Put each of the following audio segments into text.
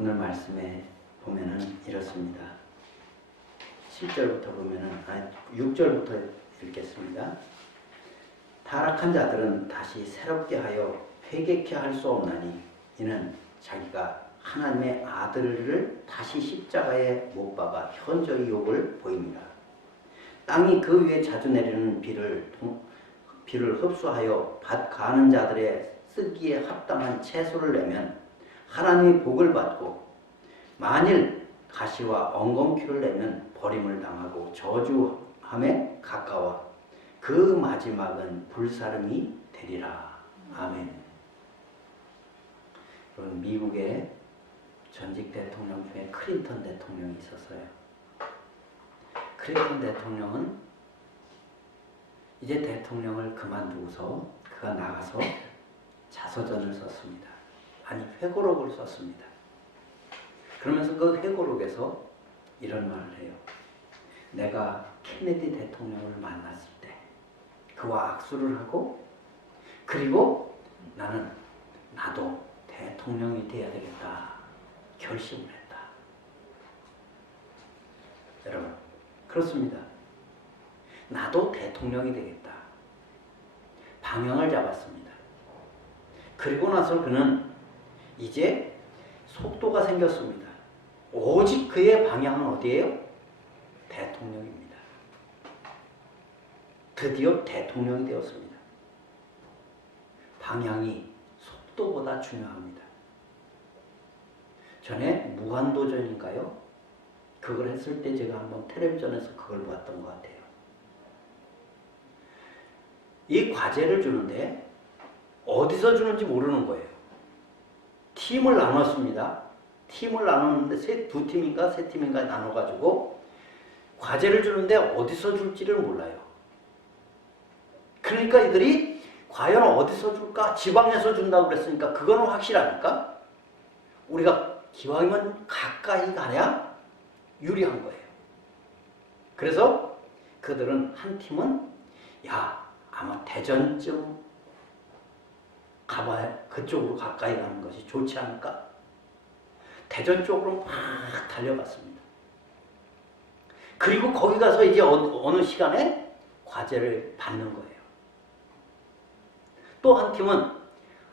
오늘 말씀에 보면은 이렇습니다. 7절부터 보면은 6절부터 읽겠습니다. 타락한 자들은 다시 새롭게 하여 회개케 할 수 없나니 이는 자기가 하나님의 아들을 다시 십자가에 못 박아 현저히 욕을 보입니다. 땅이 그 위에 자주 내리는 비를 흡수하여 밭 가는 자들의 쓰기에 합당한 채소를 내면 하나님의 복을 받고, 만일 가시와 엉겅퀴를 내면 버림을 당하고 저주함에 가까워 그 마지막은 불사름이 되리라. 아멘. 미국의 전직 대통령 중에 클린턴 대통령이 있었어요. 클린턴 대통령은 이제 대통령을 그만두고서 그가 나가서 자서전을 썼습니다. 아니, 회고록을 썼습니다. 그러면서 그 회고록에서 이런 말을 해요. 내가 케네디 대통령을 만났을 때 그와 악수를 하고, 그리고 나도 대통령이 돼야 되겠다 결심을 했다. 여러분, 그렇습니다. 나도 대통령이 되겠다 방향을 잡았습니다. 그리고 나서 그는 이제 속도가 생겼습니다. 오직 그의 방향은 어디예요? 대통령입니다. 드디어 대통령이 되었습니다. 방향이 속도보다 중요합니다. 전에 무한도전인가요? 그걸 했을 때 제가 한번 텔레비전에서 그걸 봤던 것 같아요. 이 과제를 주는데 어디서 주는지 모르는 거예요. 팀을 나눴습니다. 팀을 나눴는데 두 팀인가 세 팀인가 나눠가지고 과제를 주는데 어디서 줄지를 몰라요. 그러니까 이들이 과연 어디서 줄까? 지방에서 준다고 그랬으니까 그거는 확실하니까 우리가 기왕이면 가까이 가야 유리한 거예요. 그래서 그들은 한 팀은 아마 대전쯤 가봐야 그쪽으로 가까이 가는 것이 좋지 않을까? 대전 쪽으로 막 달려갔습니다. 그리고 거기 가서 이제 어느 시간에 과제를 받는 거예요. 또 한 팀은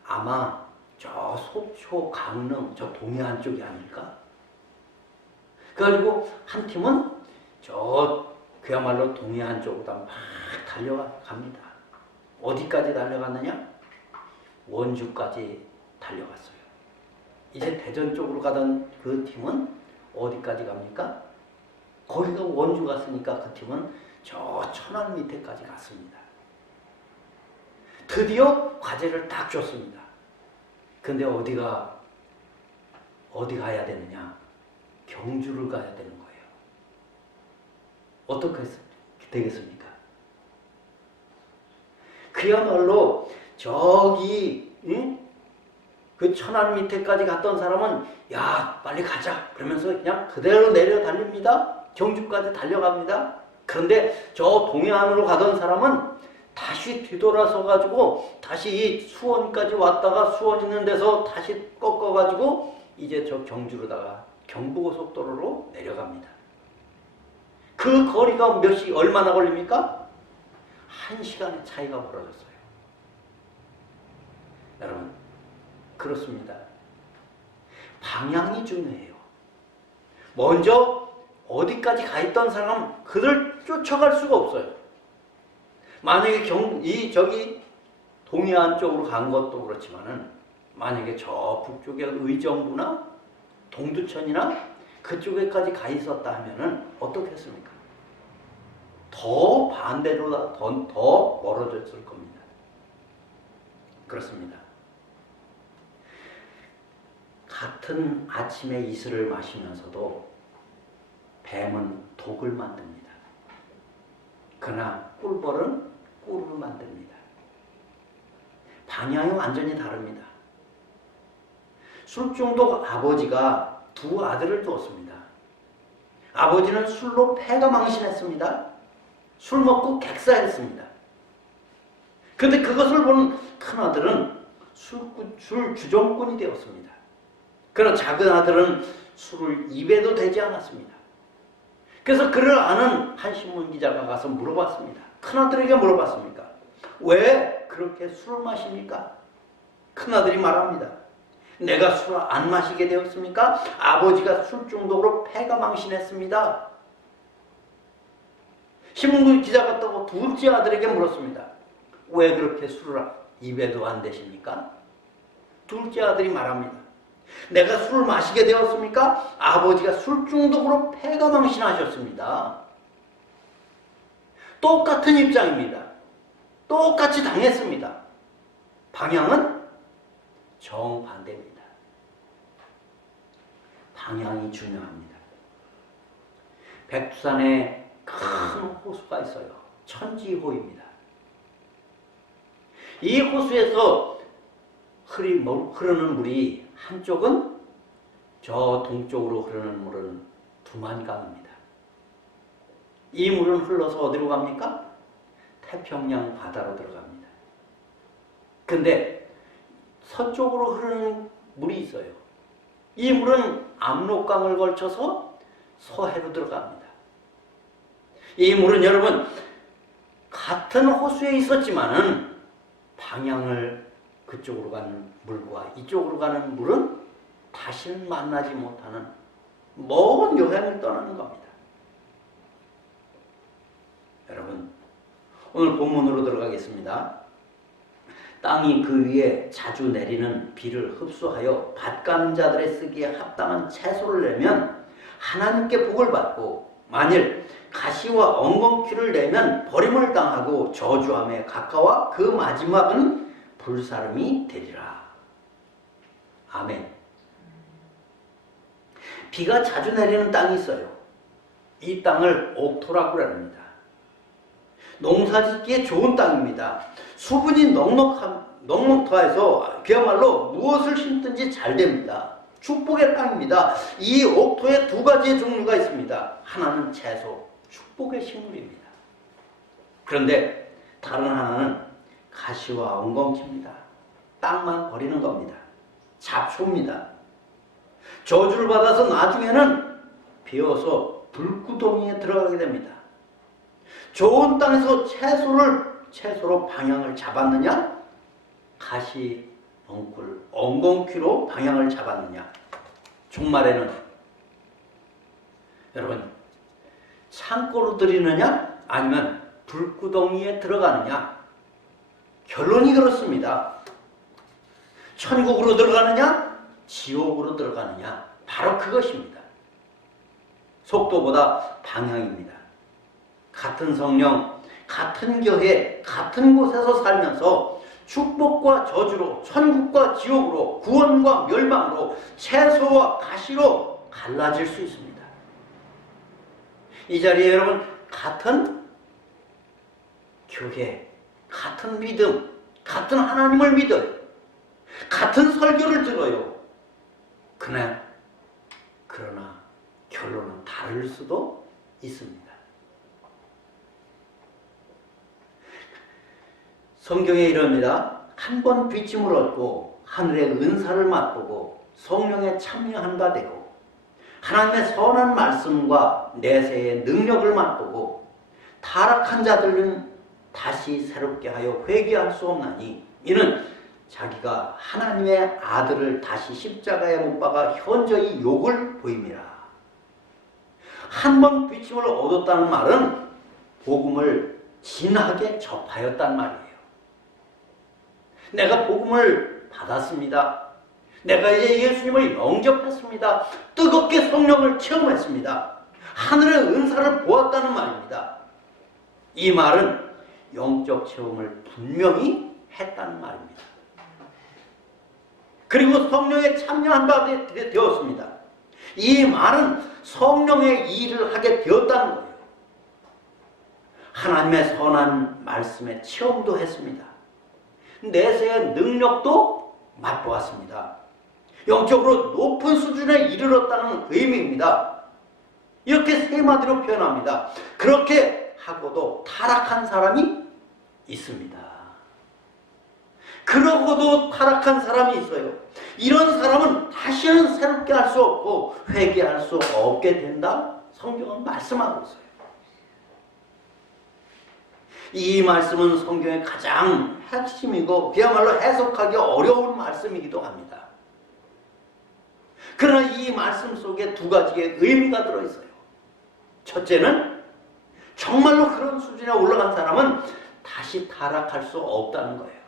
아마 저 속초, 강릉, 저 동해안 쪽이 아닐까? 그리고 한 팀은 그야말로 동해안 쪽으로 막 달려갑니다. 어디까지 달려갔느냐? 원주까지 달려갔어요. 이제 대전 쪽으로 가던 그 팀은 어디까지 갑니까? 거기가 원주 갔으니까 그 팀은 저 천안 밑에까지 갔습니다. 드디어 과제를 딱 줬습니다. 근데 어디 가야 되느냐? 경주를 가야 되는 거예요. 어떻게 되겠습니까? 그야말로 저기 그 천안 밑에까지 갔던 사람은 빨리 가자 그러면서 그냥 그대로 내려 달립니다. 경주까지 달려갑니다. 그런데 저 동해안으로 가던 사람은 다시 뒤돌아서 가지고 다시 수원까지 왔다가 수원 있는 데서 다시 꺾어 가지고 이제 저 경주로다가 경부고속도로로 내려갑니다. 그 거리가 얼마나 걸립니까? 1시간의 차이가 벌어졌어요. 여러분, 그렇습니다. 방향이 중요해요. 먼저 어디까지 가 있던 사람 그들 쫓아갈 수가 없어요. 만약에 저기 동해안 쪽으로 간 것도 그렇지만은 만약에 저 북쪽에 의정부나 동두천이나 그쪽에까지 가 있었다 하면은 어떻겠습니까? 더 반대로 더 멀어졌을 겁니다. 그렇습니다. 같은 아침에 이슬을 마시면서도 뱀은 독을 만듭니다. 그러나 꿀벌은 꿀을 만듭니다. 방향이 완전히 다릅니다. 술중독 아버지가 두 아들을 두었습니다. 아버지는 술로 폐가 망신했습니다. 술 먹고 객사했습니다. 그런데 그것을 보는 큰아들은 술 주정꾼이 되었습니다. 그러나 작은 아들은 술을 입에도 대지 않았습니다. 그래서 그를 아는 한 신문 기자가 가서 물어봤습니다. 큰아들에게 물어봤습니까? 왜 그렇게 술을 마십니까? 큰아들이 말합니다. 내가 술을 안 마시게 되었습니까? 아버지가 술 중독으로 폐가 망신했습니다. 신문 기자가 또 둘째 아들에게 물었습니다. 왜 그렇게 술을 입에도 안 대십니까? 둘째 아들이 말합니다. 내가 술을 마시게 되었습니까? 아버지가 술 중독으로 폐가 망신하셨습니다. 똑같은 입장입니다. 똑같이 당했습니다. 방향은 정반대입니다. 방향이 중요합니다. 백두산에 큰 호수가 있어요. 천지호입니다. 이 호수에서 흐르는 물이 한쪽은 저 동쪽으로 흐르는 물은 두만강입니다. 이 물은 흘러서 어디로 갑니까? 태평양 바다로 들어갑니다. 근데 서쪽으로 흐르는 물이 있어요. 이 물은 압록강을 걸쳐서 서해로 들어갑니다. 이 물은 여러분 같은 호수에 있었지만은 방향을 그쪽으로 가는 물과 이쪽으로 가는 물은 다시는 만나지 못하는 먼 여행을 떠나는 겁니다. 여러분, 오늘 본문으로 들어가겠습니다. 땅이 그 위에 자주 내리는 비를 흡수하여 밭 가는 자들의 쓰기에 합당한 채소를 내면 하나님께 복을 받고, 만일 가시와 엉겅퀴를 내면 버림을 당하고 저주함에 가까워 그 마지막은 불사름이 되리라. 아멘. 비가 자주 내리는 땅이 있어요. 이 땅을 옥토라고 합니다. 농사짓기에 좋은 땅입니다. 수분이 넉넉해서 그야말로 무엇을 심든지 잘 됩니다. 축복의 땅입니다. 이 옥토에 두 가지의 종류가 있습니다. 하나는 채소, 축복의 식물입니다. 그런데 다른 하나는 가시와 엉겅퀴입니다. 땅만 버리는 겁니다. 잡초입니다. 저주를 받아서 나중에는 베어서 불구덩이에 들어가게 됩니다. 좋은 땅에서 채소로 방향을 잡았느냐? 가시, 엉겅퀴로 방향을 잡았느냐? 종말에는 여러분 창고로 들이느냐? 아니면 불구덩이에 들어가느냐? 결론이 그렇습니다. 천국으로 들어가느냐? 지옥으로 들어가느냐? 바로 그것입니다. 속도보다 방향입니다. 같은 성령, 같은 교회, 같은 곳에서 살면서 축복과 저주로, 천국과 지옥으로, 구원과 멸망으로, 채소와 가시로 갈라질 수 있습니다. 이 자리에 여러분 같은 교회, 같은 믿음, 같은 하나님을 믿어요. 같은 설교를 들어요. 그러나 결론은 다를 수도 있습니다. 성경에 이럽니다. 한 번 비침을 얻고 하늘의 은사를 맛보고 성령에 참여한 바 되고 하나님의 선한 말씀과 내세의 능력을 맛보고 타락한 자들은 다시 새롭게 하여 회개할 수 없나니 이는 자기가 하나님의 아들을 다시 십자가에 못 박아 현저히 욕을 보임이라. 한 번 비침을 얻었다는 말은 복음을 진하게 접하였단 말이에요. 내가 복음을 받았습니다. 내가 이제 예수님을 영접했습니다. 뜨겁게 성령을 체험했습니다. 하늘의 은사를 보았다는 말입니다. 이 말은 영적 체험을 분명히 했다는 말입니다. 그리고 성령에 참여한 바 되었습니다. 이 말은 성령의 일을 하게 되었다는 거예요. 하나님의 선한 말씀에 체험도 했습니다. 내세의 능력도 맛보았습니다. 영적으로 높은 수준에 이르렀다는 의미입니다. 이렇게 세 마디로 표현합니다. 그렇게 하고도 타락한 사람이 있습니다. 그러고도 타락한 사람이 있어요. 이런 사람은 다시 다시는 새롭게 할 수 없고 회개할 수 없게 된다. 성경은 말씀하고 있어요. 이 말씀은 성경의 가장 핵심이고 그야말로 해석하기 어려운 말씀이기도 합니다. 그러나 이 말씀 속에 두 가지의 의미가 들어있어요. 첫째는 정말로 그런 수준에 올라간 사람은 다시 타락할 수 없다는 거예요.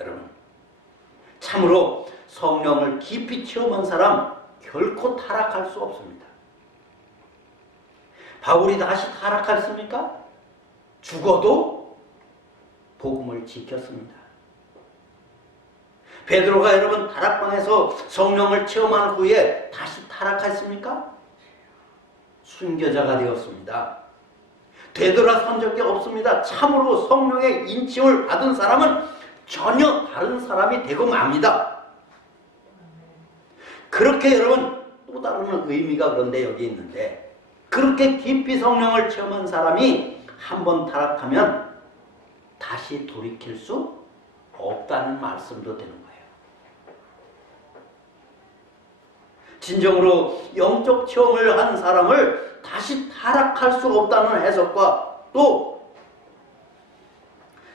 여러분, 참으로 성령을 깊이 체험한 사람 결코 타락할 수 없습니다. 바울이 다시 타락했습니까? 죽어도 복음을 지켰습니다. 베드로가 여러분 다락방에서 성령을 체험한 후에 다시 타락했습니까? 순교자가 되었습니다. 되돌아선 적이 없습니다. 참으로 성령의 인침을 받은 사람은 전혀 다른 사람이 되고 맙니다. 그렇게 여러분 또 다른 의미가 그런데 여기 있는데, 그렇게 깊이 성령을 체험한 사람이 한번 타락하면 다시 돌이킬 수 없다는 말씀도 되는 거예요. 진정으로 영적 체험을 한 사람을 다시 타락할 수 없다는 해석과 또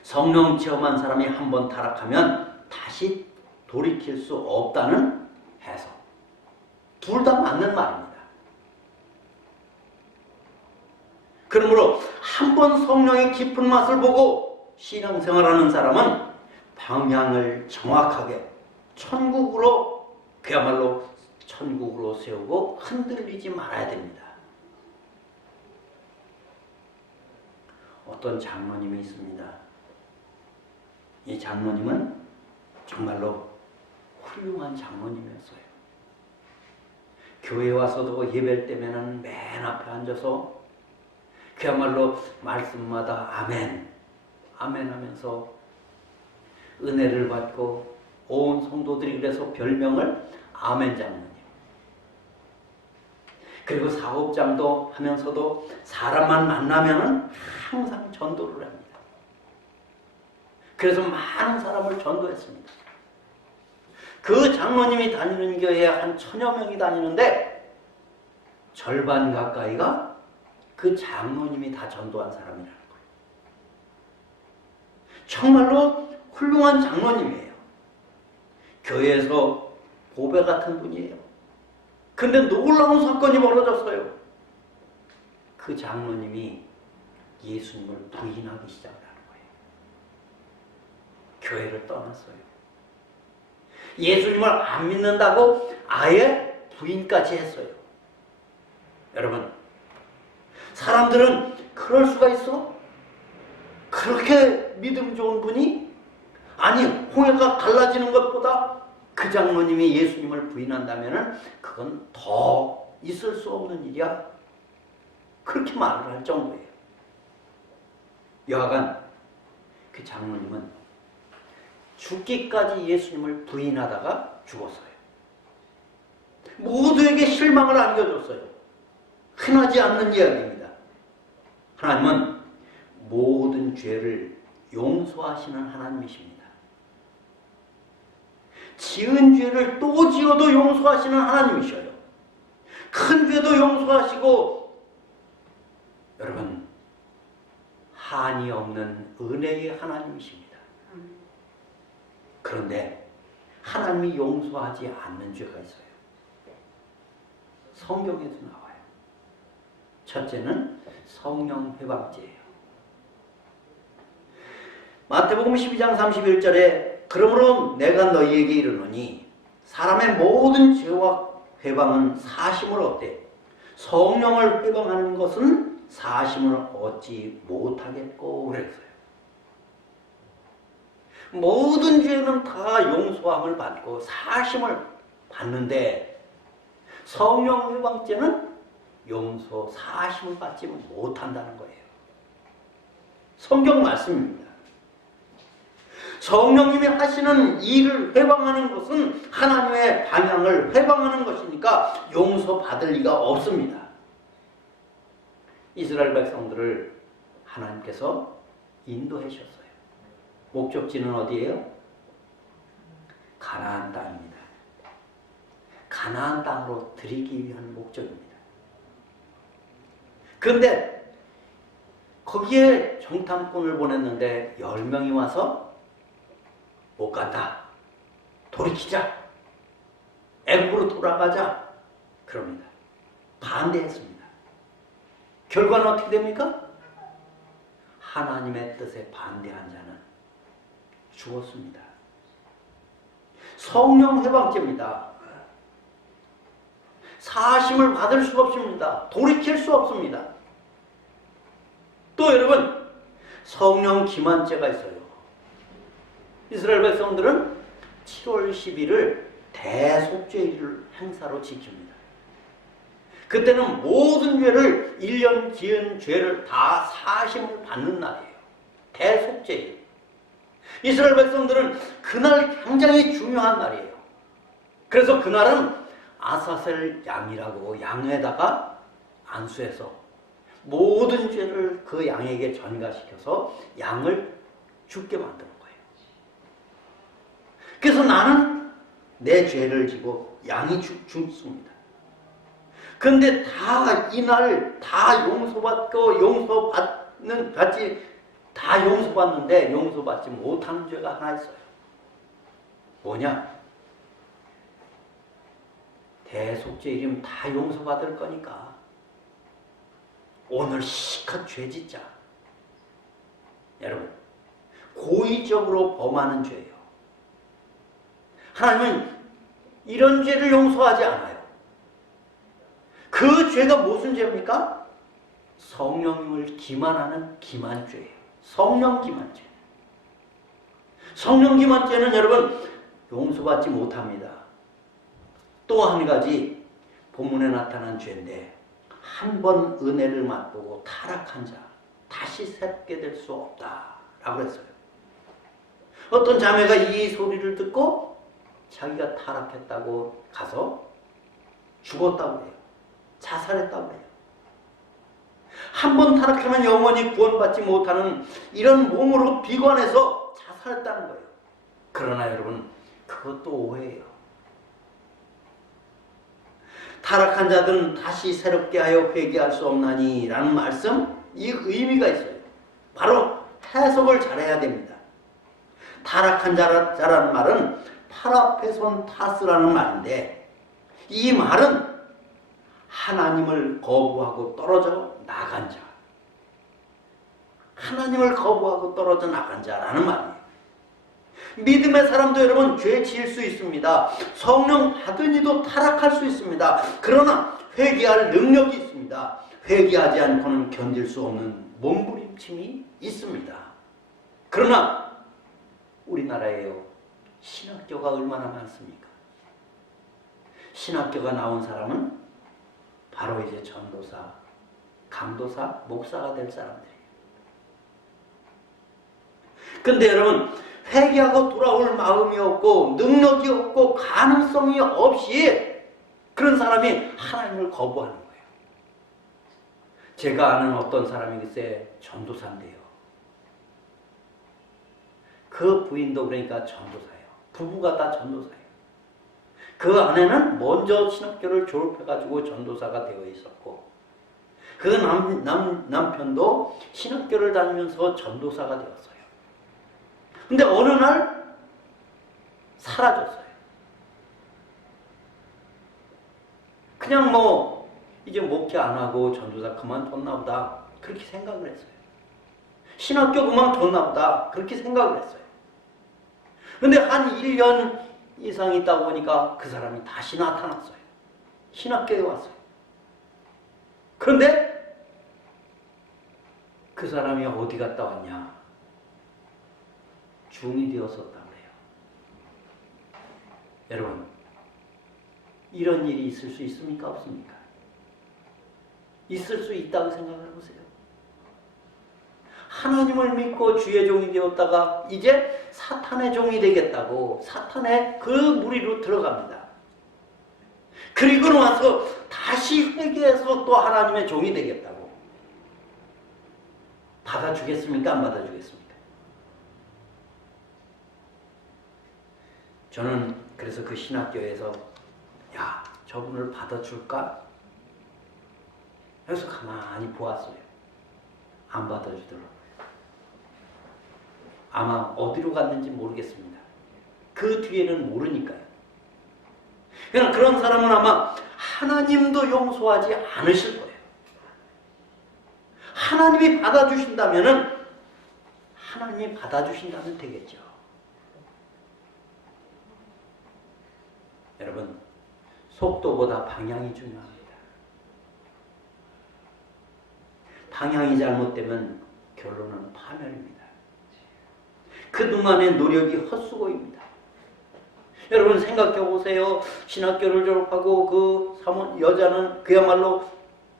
성령 체험한 사람이 한번 타락하면 다시 돌이킬 수 없다는 해석, 둘 다 맞는 말입니다. 그러므로 한번 성령의 깊은 맛을 보고 신앙생활하는 사람은 방향을 정확하게 천국으로, 그야말로 천국으로 세우고 흔들리지 말아야 됩니다. 어떤 장로님이 있습니다. 이 장로님은 정말로 훌륭한 장로님이었어요. 교회 와서도 예배 때면은 맨 앞에 앉아서 그야말로 말씀마다 아멘, 아멘 하면서 은혜를 받고 온 성도들이 그래서 별명을 아멘 장로님. 그리고 사업장도 하면서도 사람만 만나면은 항상 전도를 합니다. 그래서 많은 사람을 전도했습니다. 그 장로님이 다니는 교회에 한 1000여 명이 다니는데 절반 가까이가 그 장로님이 다 전도한 사람이라는 거예요. 정말로 훌륭한 장로님이에요. 교회에서 보배 같은 분이에요. 근데 놀라운 사건이 벌어졌어요. 그 장로님이 예수님을 부인하기 시작하는 거예요. 교회를 떠났어요. 예수님을 안 믿는다고 아예 부인까지 했어요. 여러분, 사람들은 그럴 수가 있어? 그렇게 믿음 좋은 분이? 아니, 홍해가 갈라지는 것보다 그 장로님이 예수님을 부인한다면 그건 더 있을 수 없는 일이야. 그렇게 말을 할 정도예요. 여하간 그 장로님은 죽기까지 예수님을 부인하다가 죽었어요. 모두에게 실망을 안겨줬어요. 흔하지 않는 이야기입니다. 하나님은 모든 죄를 용서하시는 하나님이십니다. 지은 죄를 또 지어도 용서하시는 하나님이셔요. 큰 죄도 용서하시고, 여러분, 한이 없는 은혜의 하나님이십니다. 그런데 하나님이 용서하지 않는 죄가 있어요. 성경에도 나와요. 첫째는 성령 회방죄예요. 마태복음 12장 31절에 그러므로 내가 너희에게 이르노니 사람의 모든 죄와 회방은 사심을 얻되 성령을 회방하는 것은 사심을 얻지 못하겠고 그랬어요. 모든 죄는 다 용서함을 받고 사심을 받는데 성령 회방죄는 용서, 사심을 받지 못한다는 거예요. 성경 말씀입니다. 성령님이 하시는 일을 회방하는 것은 하나님의 방향을 회방하는 것이니까 용서받을 리가 없습니다. 이스라엘 백성들을 하나님께서 인도하셨어요. 목적지는 어디예요? 가나안 땅입니다. 가나안 땅으로 들이기 위한 목적입니다. 그런데 거기에 정탐꾼을 보냈는데 10명이 와서 못 간다. 돌이키자. 애굽으로 돌아가자. 그럽니다. 반대했습니다. 결과는 어떻게 됩니까? 하나님의 뜻에 반대한 자는 죽었습니다. 성령 회방죄입니다. 사심을 받을 수 없습니다. 돌이킬 수 없습니다. 또 여러분, 성령 기만죄가 있어요. 이스라엘 백성들은 7월 10일을 대속죄일 행사로 지킵니다. 그때는 모든 죄를 1년 지은 죄를 다 사심을 받는 날이에요. 대속죄일. 이스라엘 백성들은 그날 굉장히 중요한 날이에요. 그래서 그날은 아사셀 양이라고 양에다가 안수해서 모든 죄를 그 양에게 전가시켜서 양을 죽게 만드는 거예요. 그래서 나는 내 죄를 지고 양이 죽습니다. 그런데 다 이날 다 용서받는데 용서받지 못하는 죄가 하나 있어요. 뭐냐? 대속죄일이면 다 용서받을 거니까 오늘 시컷 죄 짓자. 여러분, 고의적으로 범하는 죄예요. 하나님은 이런 죄를 용서하지 않아요. 그 죄가 무슨 죄입니까? 성령님을 기만하는 기만죄예요. 성령 기만죄. 성령 기만죄는 여러분 용서받지 못합니다. 또 한 가지 본문에 나타난 죄인데, 한 번 은혜를 맛보고 타락한 자 다시 새롭게 될 수 없다라고 했어요. 어떤 자매가 이 소리를 듣고 자기가 타락했다고 가서 죽었다고 해요. 자살했다고 해요. 한 번 타락하면 영원히 구원받지 못하는 이런 몸으로 비관해서 자살했다는 거예요. 그러나 여러분, 그것도 오해예요. 타락한 자들은 다시 새롭게 하여 회개할 수 없나니 라는 말씀, 이 의미가 있어요. 바로 해석을 잘해야 됩니다. 타락한 자라는 말은 파라페손 타스라는 말인데, 이 말은 하나님을 거부하고 떨어져 나간 자, 하나님을 거부하고 떨어져 나간 자라는 말이에요. 믿음의 사람도 여러분 죄 지을 수 있습니다. 성령 받은 이도 타락할 수 있습니다. 그러나 회개할 능력이 있습니다. 회개하지 않고는 견딜 수 없는 몸부림침이 있습니다. 그러나 우리나라에요, 신학교가 얼마나 많습니까? 신학교가 나온 사람은 바로 이제 전도사, 강도사, 목사가 될 사람들이에요. 근데 여러분, 회개하고 돌아올 마음이 없고 능력이 없고 가능성이 없이 그런 사람이 하나님을 거부하는 거예요. 제가 아는 어떤 사람이 글쎄 전도사인데요. 그 부인도 그러니까 전도사예요. 부부가 다 전도사예요. 그 아내는 먼저 신학교를 졸업해가지고 전도사가 되어 있었고, 그 남편도 신학교를 다니면서 전도사가 되었어요. 근데 어느 날 사라졌어요. 그냥 이제 목회 안 하고 전도사 그만뒀나 보다 그렇게 생각을 했어요. 신학교 그만뒀나 보다 그렇게 생각을 했어요. 근데 한 1년 이상 있다 보니까 그 사람이 다시 나타났어요. 신학교에 왔어요. 그런데 그 사람이 어디 갔다 왔냐? 중이 되었었다고 해요. 여러분, 이런 일이 있을 수 있습니까? 없습니까? 있을 수 있다고 생각을 해보세요. 하나님을 믿고 주의 종이 되었다가 이제 사탄의 종이 되겠다고 사탄의 그 무리로 들어갑니다. 그리고 나서 다시 회개해서 또 하나님의 종이 되겠다고. 받아주겠습니까? 안 받아주겠습니까? 저는 그래서 그 신학교에서 저분을 받아줄까? 그래서 가만히 보았어요. 안 받아주더라고요. 아마 어디로 갔는지 모르겠습니다. 그 뒤에는 모르니까요. 그러나 그런 사람은 아마 하나님도 용서하지 않으실 거예요. 하나님이 받아주신다면은 하나님이 받아주신다면 되겠죠. 여러분, 속도보다 방향이 중요합니다. 방향이 잘못되면 결론은 파멸입니다. 그동안의 노력이 헛수고입니다. 여러분 생각해 보세요. 신학교를 졸업하고 그 여자는 그야말로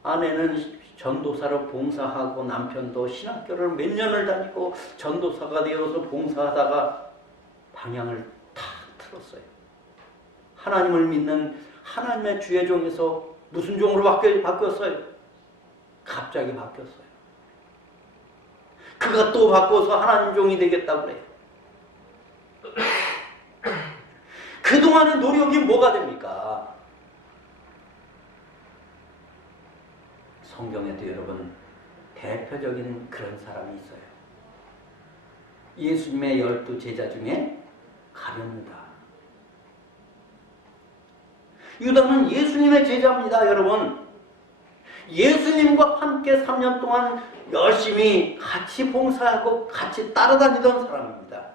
아내는 전도사로 봉사하고 남편도 신학교를 몇 년을 다니고 전도사가 되어서 봉사하다가 방향을 탁 틀었어요. 하나님을 믿는 하나님의 주의 종에서 무슨 종으로 바뀌었어요? 갑자기 바뀌었어요. 그가 또 바꿔서 하나님 종이 되겠다고 그래요. 그동안의 노력이 뭐가 됩니까? 성경에도 여러분 대표적인 그런 사람이 있어요. 예수님의 12 제자 중에 가룟 유다. 유다는 예수님의 제자입니다, 여러분. 예수님과 함께 3년 동안 열심히 같이 봉사하고 같이 따라다니던 사람입니다.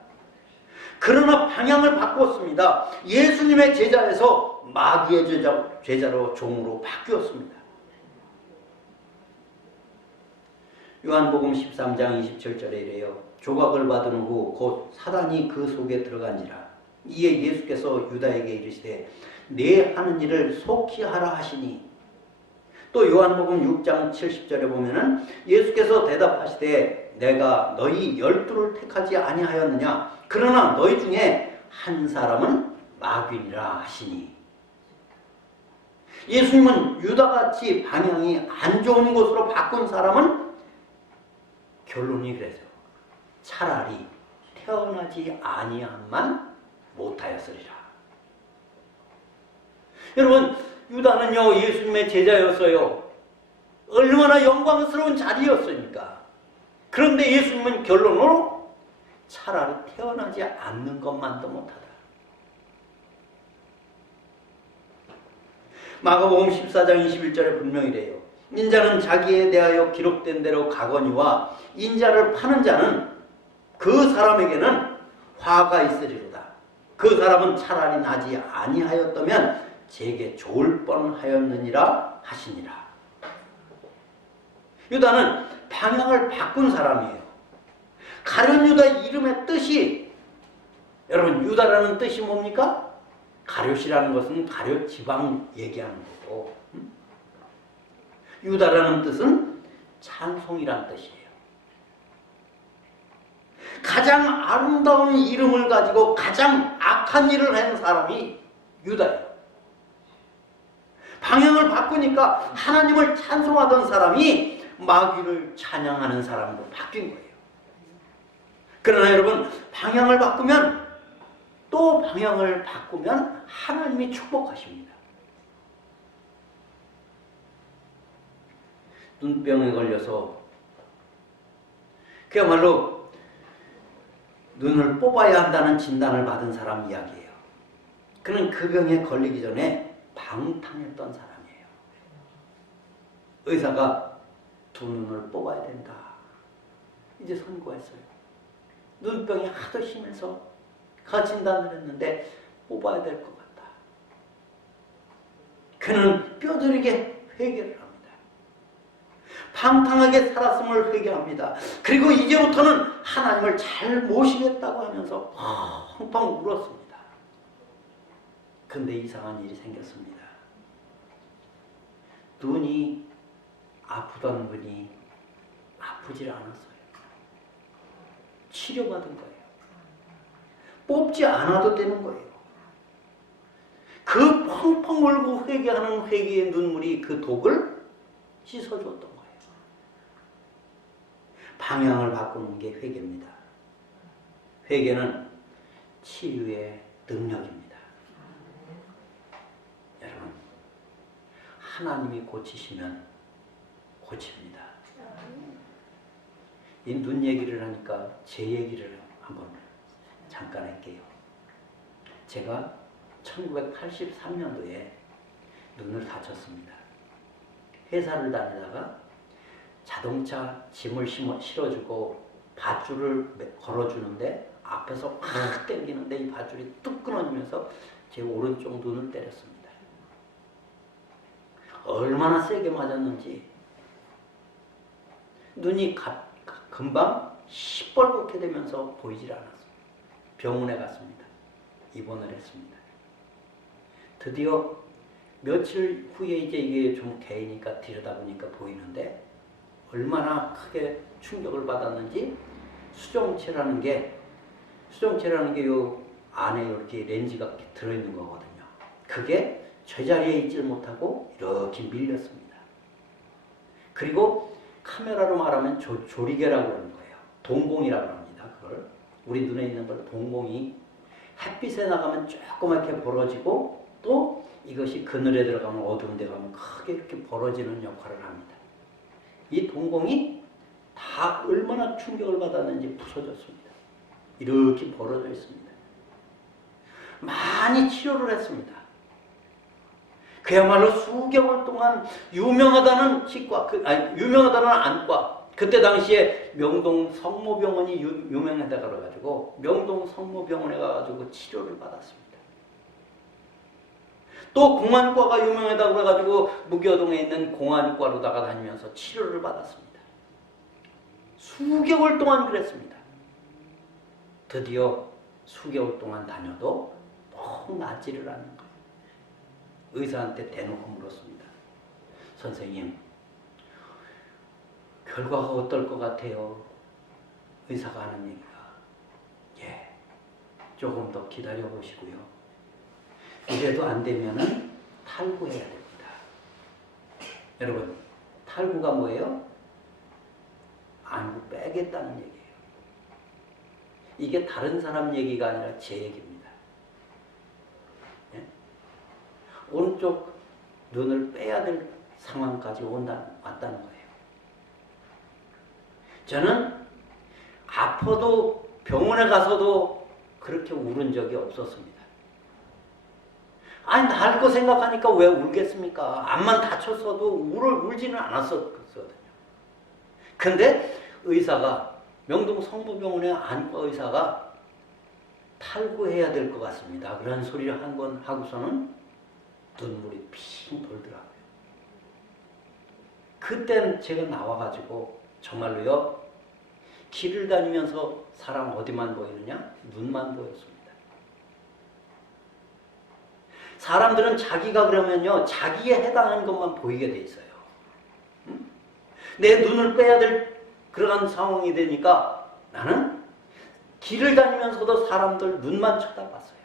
그러나 방향을 바꿨습니다. 예수님의 제자에서 마귀의 제자로 종으로 바뀌었습니다. 요한복음 13장 27절에 이래요. 조각을 받은 후 곧 사단이 그 속에 들어간지라. 이에 예수께서 유다에게 이르시되 내 하는 일을 속히 하라 하시니. 또 요한복음 6장 70절에 보면은 예수께서 대답하시되 내가 너희 12를 택하지 아니하였느냐. 그러나 너희 중에 한 사람은 마귀니라 하시니. 예수님은 유다같이 방향이 안 좋은 곳으로 바꾼 사람은 결론이 그래서 차라리 태어나지 아니함만 못하였으리라. 여러분, 유다는요 예수님의 제자였어요. 얼마나 영광스러운 자리였습니까? 그런데 예수님은 결론으로 차라리 태어나지 않는 것만도 못하다. 마가복음 14장 21절에 분명히 이래요. 인자는 자기에 대하여 기록된 대로 가거니와 인자를 파는 자는 그 사람에게는 화가 있으리로다. 그 사람은 차라리 나지 아니하였다면 제게 좋을 뻔하였느니라 하시니라. 유다는 방향을 바꾼 사람이에요. 가룟 유다 이름의 뜻이, 여러분 유다라는 뜻이 뭡니까? 가룟이라는 것은 가룟 지방 얘기하는 거고, 유다라는 뜻은 찬송이란 뜻이에요. 가장 아름다운 이름을 가지고 가장 악한 일을 한 사람이 유다예요. 방향을 바꾸니까 하나님을 찬송하던 사람이 마귀를 찬양하는 사람으로 바뀐 거예요. 그러나 여러분, 방향을 바꾸면, 또 방향을 바꾸면 하나님이 축복하십니다. 눈병에 걸려서 그야말로 눈을 뽑아야 한다는 진단을 받은 사람 이야기예요. 그는 그 병에 걸리기 전에 방탕했던 사람이에요. 의사가 두 눈을 뽑아야 된다. 이제 선고했어요. 눈병이 하도 심해서 진단을 했는데 뽑아야 될 것 같다. 그는 뼈저리게 회개를 합니다. 방탕하게 살았음을 회개합니다. 그리고 이제부터는 하나님을 잘 모시겠다고 하면서 펑펑 울었습니다. 근데 이상한 일이 생겼습니다. 눈이 아프던 분이 아프질 않았어요. 치료받은 거예요. 뽑지 않아도 되는 거예요. 그 펑펑 울고 회개하는 회개의 눈물이 그 독을 씻어줬던 거예요. 방향을 바꾸는 게 회개입니다. 회개는 치유의 능력입니다. 여러분, 하나님이 고치시면 고칩니다. 이 눈 얘기를 하니까 제 얘기를 한번 잠깐 할게요. 제가 1983년도에 눈을 다쳤습니다. 회사를 다니다가 자동차 짐을 실어주고 밧줄을 걸어주는데 앞에서 확 당기는데 이 밧줄이 뚝 끊어지면서 제 오른쪽 눈을 때렸습니다. 얼마나 세게 맞았는지 눈이 금방 시뻘겋게 되면서 보이질 않았습니다. 병원에 갔습니다. 입원을 했습니다. 드디어 며칠 후에 이제 이게 좀 개이니까 들여다보니까 보이는데 얼마나 크게 충격을 받았는지 수정체라는 게 요 안에 이렇게 렌즈가 이렇게 들어있는 거거든요. 그게 제자리에 있질 못하고 이렇게 밀렸습니다. 그리고 카메라로 말하면 조리개라고 하는 거예요. 동공이라고 합니다. 그걸 우리 눈에 있는 걸 동공이 햇빛에 나가면 조그맣게 벌어지고 또 이것이 그늘에 들어가면 어두운 데 가면 크게 이렇게 벌어지는 역할을 합니다. 이 동공이 다 얼마나 충격을 받았는지 부서졌습니다. 이렇게 벌어져 있습니다. 많이 치료를 했습니다. 그야말로 수개월 동안 유명하다는 유명하다는 안과, 그때 당시에 명동 성모병원이 유명하다 그래가지고 명동 성모병원에 가가지고 치료를 받았습니다. 또 공안과가 유명하다고 그래가지고 무교동에 있는 공안과로다가 다니면서 치료를 받았습니다. 수개월 동안 그랬습니다. 드디어 수개월 동안 다녀도 꼭 낫지를 않는 거예요. 의사한테 대놓고 물었습니다. 선생님, 결과가 어떨 것 같아요? 의사가 하는 얘기가, 예, 조금 더 기다려 보시고요. 이래도 안 되면은 탈구해야 됩니다. 여러분, 탈구가 뭐예요? 안구 빼겠다는 얘기예요. 이게 다른 사람 얘기가 아니라 제 얘기입니다. 예? 오른쪽 눈을 빼야 될 상황까지 왔다는 거예요. 저는 아파도 병원에 가서도 그렇게 울은 적이 없었습니다. 아니, 날 거 생각하니까 왜 울겠습니까? 암만 다쳤어도 울지는 않았었거든요. 근데 의사가, 명동 성모병원의 안과 의사가 탈구해야 될 것 같습니다. 그런 소리를 한 번 하고서는 눈물이 핑 돌더라고요. 그땐 제가 나와가지고 정말로요, 길을 다니면서 사람 어디만 보이느냐? 눈만 보였습니다. 사람들은 자기가 그러면요, 자기에 해당하는 것만 보이게 돼 있어요. 내 눈을 빼야 될 그러한 상황이 되니까 나는 길을 다니면서도 사람들 눈만 쳐다봤어요.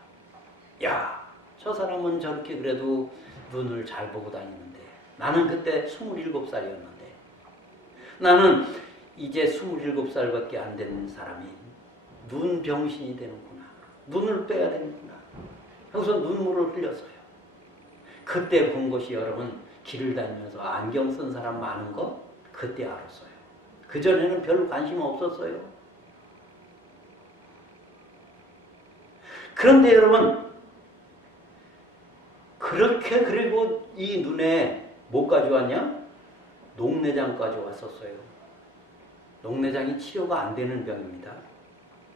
야, 저 사람은 저렇게 그래도 눈을 잘 보고 다니는데, 나는 그때 27살이었는데 나는 이제 27살밖에 안 된 사람이 눈 병신이 되는구나, 눈을 빼야 되는구나, 여기서 눈물을 흘렸어요. 그때 본 것이, 여러분, 길을 다니면서 안경 쓴 사람 많은 거 그때 알았어요. 그전에는 별로 관심 없었어요. 그런데 여러분, 그렇게, 그리고 이 눈에 뭐까지 왔냐? 녹내장까지 왔었어요. 녹내장이 치료가 안 되는 병입니다.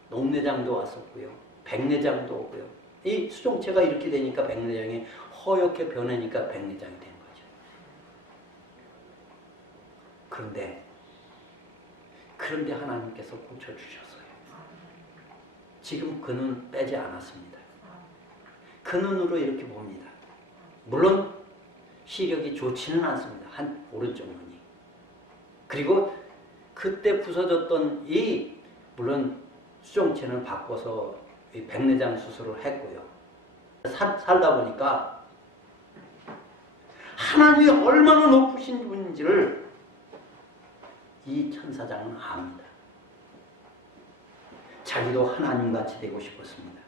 녹내장도 왔었고요. 백내장도 오고요. 이 수정체가 이렇게 되니까 백내장이 허옇게 변하니까 백내장이 된 거죠. 그런데 하나님께서 고쳐주셨어요. 지금 그 눈 빼지 않았습니다. 그 눈으로 이렇게 봅니다. 물론 시력이 좋지는 않습니다. 한 오른쪽 눈이. 그리고 그때 부서졌던 물론 수정체는 바꿔서 백내장 수술을 했고요. 살다 보니까 하나님이 얼마나 높으신 분인지를 이 천사장은 압니다. 자기도 하나님같이 되고 싶었습니다.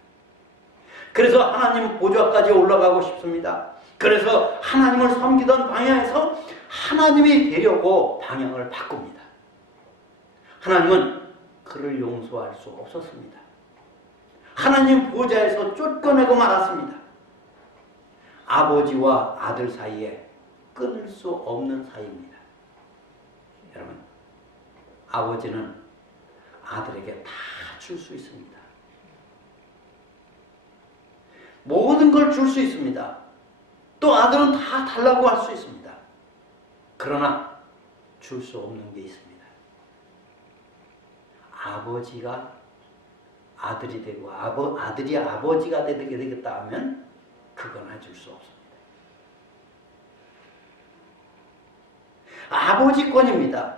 그래서 하나님 보좌까지 올라가고 싶습니다. 그래서 하나님을 섬기던 방향에서 하나님이 되려고 방향을 바꿉니다. 하나님은 그를 용서할 수 없었습니다. 하나님 보좌에서 쫓겨내고 말았습니다. 아버지와 아들 사이에 끊을 수 없는 사이입니다. 여러분, 아버지는 아들에게 다 줄 수 있습니다. 모든 걸 줄 수 있습니다. 또 아들은 다 달라고 할 수 있습니다. 그러나 줄 수 없는 게 있습니다. 아버지가 아들이 되고 아들이 아버지가 되겠다 하면 그건 해줄 수 없습니다. 아버지권입니다.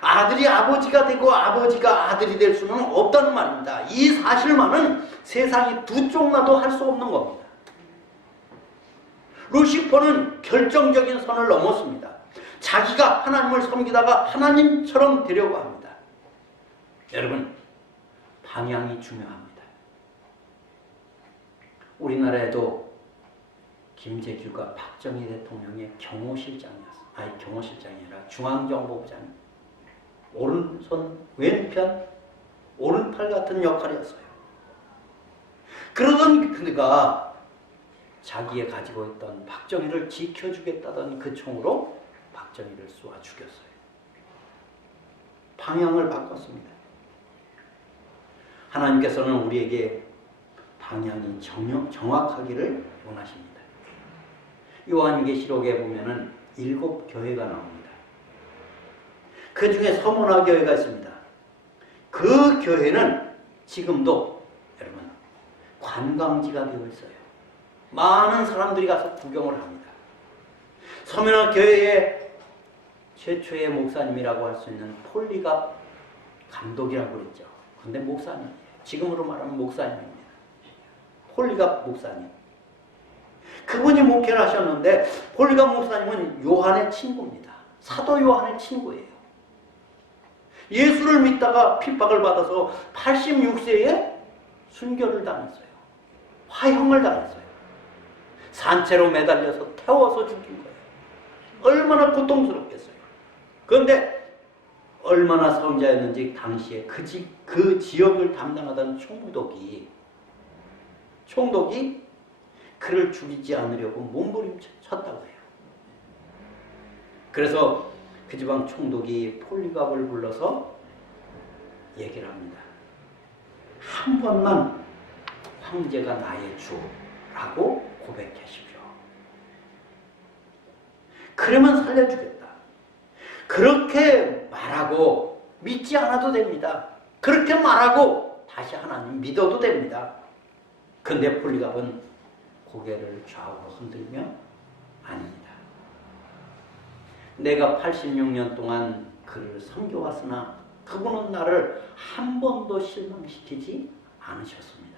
아들이 아버지가 되고 아버지가 아들이 될 수는 없다는 말입니다. 이 사실만은 세상이 두 쪽 나도 할 수 없는 겁니다. 루시퍼는 결정적인 선을 넘었습니다. 자기가 하나님을 섬기다가 하나님처럼 되려고 합니다. 여러분, 방향이 중요합니다. 우리나라에도 김재규가 박정희 대통령의 경호실장이었어요. 아니, 경호실장이 아니라 중앙정보부장. 오른손, 왼편, 오른팔 같은 역할이었어요. 그러던 그가 자기가 가지고 있던 박정희를 지켜주겠다던 그 총으로 박정희를 쏘아 죽였어요. 방향을 바꿨습니다. 하나님께서는 우리에게 방향이 정확하기를 원하십니다. 요한계시록에 보면은 7교회가 나옵니다. 그 중에 서문화 교회가 있습니다. 그 교회는 지금도 여러분 관광지가 되어 있어요. 많은 사람들이 가서 구경을 합니다. 서문화 교회의 최초의 목사님이라고 할 수 있는 폴리갑 감독이라고 그랬죠. 근데 목사님이에요. 지금으로 말하면 목사님입니다. 폴리갑 목사님. 그분이 목회를 하셨는데 폴리갑 목사님은 요한의 친구입니다. 사도 요한의 친구예요. 예수를 믿다가 핍박을 받아서 86세에 순교를 당했어요. 화형을 당했어요. 산채로 매달려서 태워서 죽인 거예요. 얼마나 고통스럽겠어요. 그런데 얼마나 성자였는지 당시에 그 지역을 담당하던 총독이 그를 죽이지 않으려고 몸부림쳤다고 해요. 그래서 그 지방 총독이 폴리갑을 불러서 얘기를 합니다. 한 번만 황제가 나의 주라고 고백하십시오. 그러면 살려주겠다. 그렇게 말하고 믿지 않아도 됩니다. 그렇게 말하고 다시 하나님 믿어도 됩니다. 근데 폴리갑은 고개를 좌우로 흔들며 아닙니다. 내가 86년 동안 그를 섬겨왔으나 그분은 나를 한 번도 실망시키지 않으셨습니다.